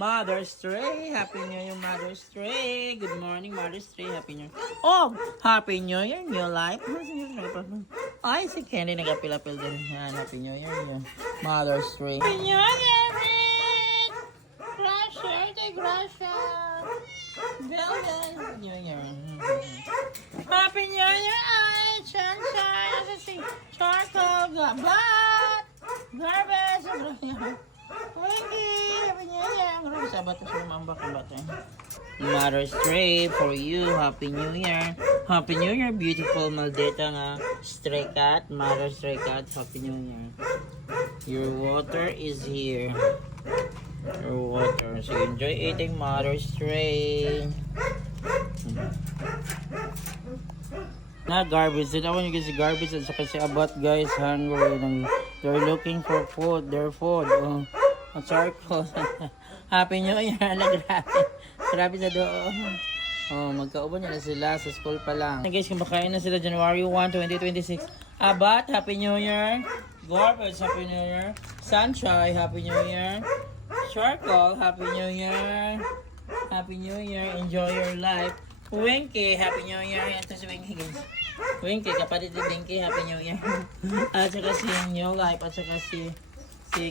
Mother's Day. Happy New Year, Mother's Day. Good morning, Mother's Day. Happy New Year. Oh, Happy New Year, new life. Ay, si Candy nagapil-apil din. Yan, Happy New Year, new Mother's Day. Happy New Year, Rick! Gracia, de Gracia. Bella, New Year. Happy New Year, ay, sunshine. Asa si Charcoal, gabat. Garbage, Mother's Day for you. Happy New Year. Happy New Year, beautiful Maldita nga stray cat. Mother's stray cat. Happy New Year. Your water is here. Your water. So enjoy eating Mother's Day. Na garbage. Dito ako yung garbage at saka si Abat guys. Hungry. They're looking for food. Their food. Oh. Ang circle. Happy New Year. Grabe. Grabe sa doon. Oh, magkauban nila sila sa school pa lang. Guys, kumakain na sila January 1, 2026. Abat, Happy New Year. Garbage, Happy New Year. Sunshine, Happy New Year. Circle, Happy New Year. Happy New Year. Enjoy your life. Winky, Happy New Year. Ito si Winky, guys. Winky, kapatid ni Winky, Happy New Year. At saka si New Life, at saka si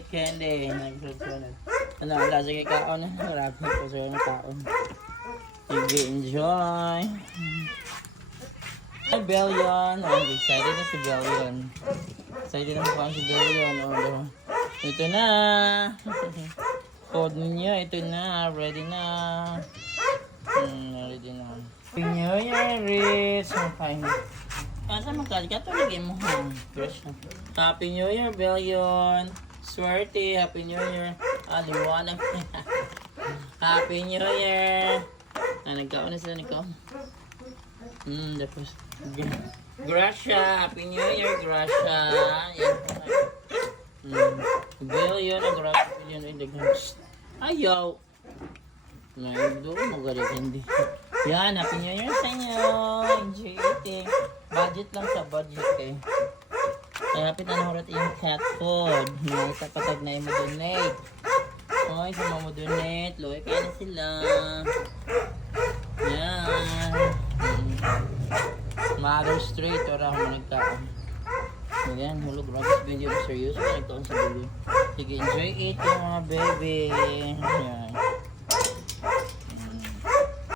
Candy. Ano, wala, sige kaon. Marami po sa'yo na kaon. Sige, enjoy. Hi, Bellion. Oh, excited na si Bellion. Excited na mukha si Bellion. Oh, ito na. Code niya, ito na. Ready na. Ready na. Happy New Year, Rich. Fine. Kasa magkalikat ito lagi mo. Happy New Year, Bellion. Swerte, Happy New Year. Liwanag. Happy New Year. Nagkaon na sila nito. Tapos. Gracia, Happy New Year, Gracia. Billion, ang Gracia, billion. Ayaw. Doon mo gari hindi. Yan, Happy New Year sa inyo. Enjoy eating. Budget lang sa budget eh. Kapit na nahurat yung cat food. May kapatag na yung donate. Oy, sa mga donate. Loy, kaya na sila. Yan. Mother's Day. Ito ra ako nagkaon. Yan, hulog. Ragis video. Seryoso ka nagkaon sa video. Sige, enjoy eating mga baby. Yan.